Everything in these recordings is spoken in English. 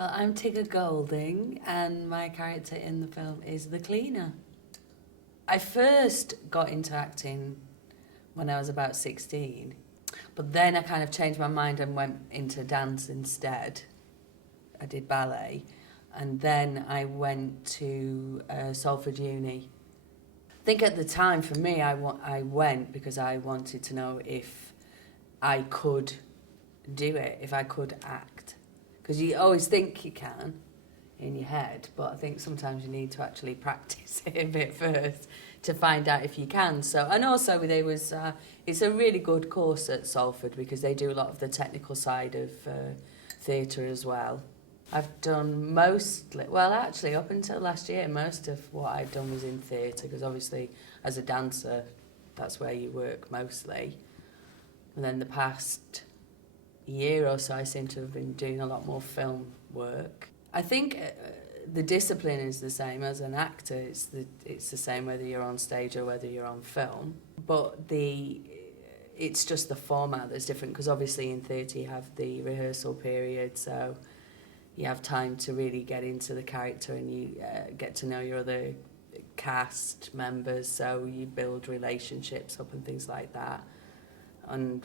Well, I'm Tigga Goulding, and my character in the film is the cleaner. I first got into acting when I was about 16, but then I kind of changed my mind and went into dance instead. I did ballet, and then I went to Salford Uni. I think at the time, for me, I went because I wanted to know if I could do it, if I could act. Because you always think you can in your head, but I think sometimes you need to actually practice it a bit first to find out if you can. So, and also there was, it's a really good course at Salford because they do a lot of the technical side of theatre as well. I've done mostly, well actually up until last year, most of what I've done was in theatre because obviously as a dancer, that's where you work mostly. And then the past year or so I seem to have been doing a lot more film work. I think the discipline is the same as an actor. It's the same whether you're on stage or whether you're on film. But it's just the format that's different because obviously in theatre you have the rehearsal period, so you have time to really get into the character and you get to know your other cast members, so you build relationships up and things like that. And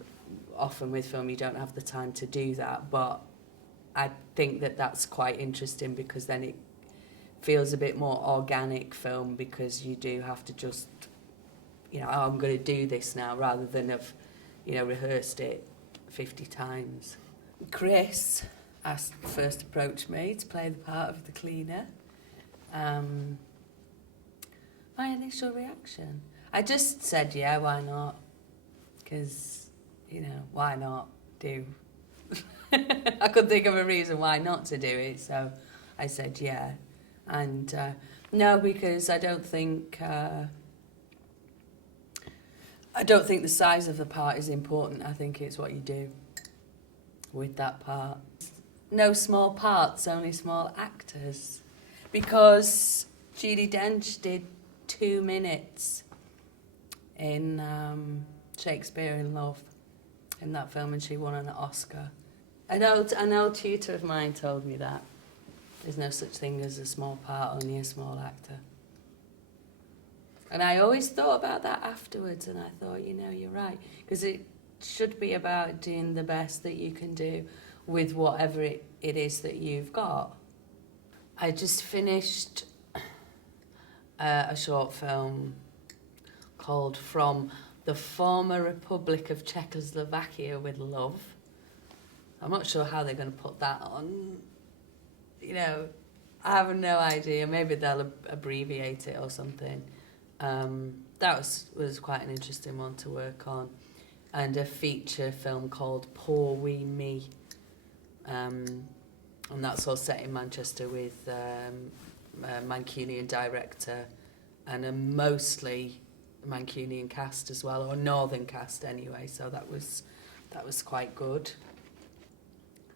often with film you don't have the time to do that, but I think that that's quite interesting because then it feels a bit more organic film because you do have to just, oh, I'm going to do this now rather than have, rehearsed it 50 times. Chris first approached me to play the part of the cleaner. My initial reaction, I just said, yeah, why not? Because, why not do? I couldn't think of a reason why not to do it, so I said yeah. And no, because I don't think the size of the part is important. I think it's what you do with that part. No small parts, only small actors. Because Judi Dench did 2 minutes in Shakespeare in Love in that film, and she won an Oscar. An old tutor of mine told me that. There's no such thing as a small part, only a small actor. And I always thought about that afterwards, and I thought, you're right. Because it should be about doing the best that you can do with whatever it is that you've got. I just finished a short film called From the Former Republic of Czechoslovakia with Love. I'm not sure how they're going to put that on. I have no idea. Maybe they'll abbreviate it or something. That was quite an interesting one to work on. And a feature film called Poor Wee Me. And that's all set in Manchester with a Mancunian director and a mostly Mancunian cast as well, or northern cast anyway, so that was quite good.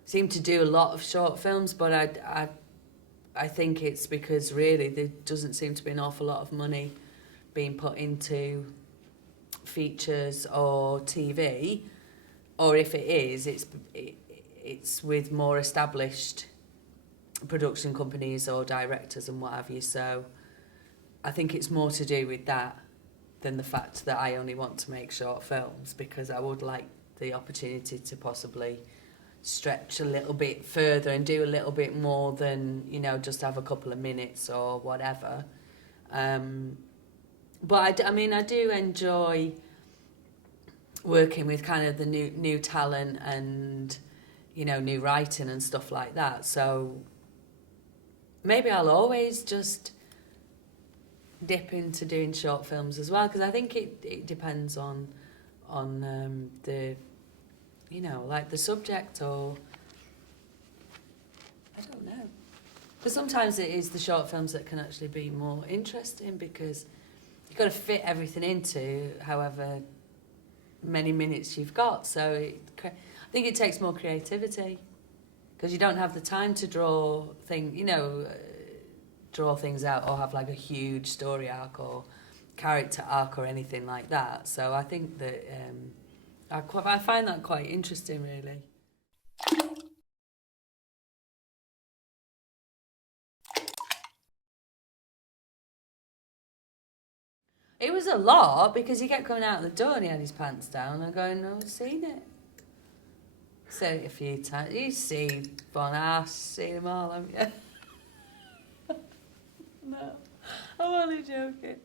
Seem to do a lot of short films, but I think it's because really there doesn't seem to be an awful lot of money being put into features or TV, or if it is, it's with more established production companies or directors and what have you. So I think it's more to do with that than the fact that I only want to make short films, because I would like the opportunity to possibly stretch a little bit further and do a little bit more than, just have a couple of minutes or whatever. But I do enjoy working with kind of the new talent and, new writing and stuff like that. So maybe I'll always just dip into doing short films as well, because I think it depends on the, like the subject, or I don't know. But sometimes it is the short films that can actually be more interesting because you've got to fit everything into however many minutes you've got. So I think it takes more creativity because you don't have the time to draw things out or have like a huge story arc or character arc or anything like that. So I think that I find that quite interesting, really. It was a lot because he kept coming out the door and he had his pants down and going, "No, I've seen it." Said it a few times. You see Von Ass, seen them all, haven't you? No, I'm only joking.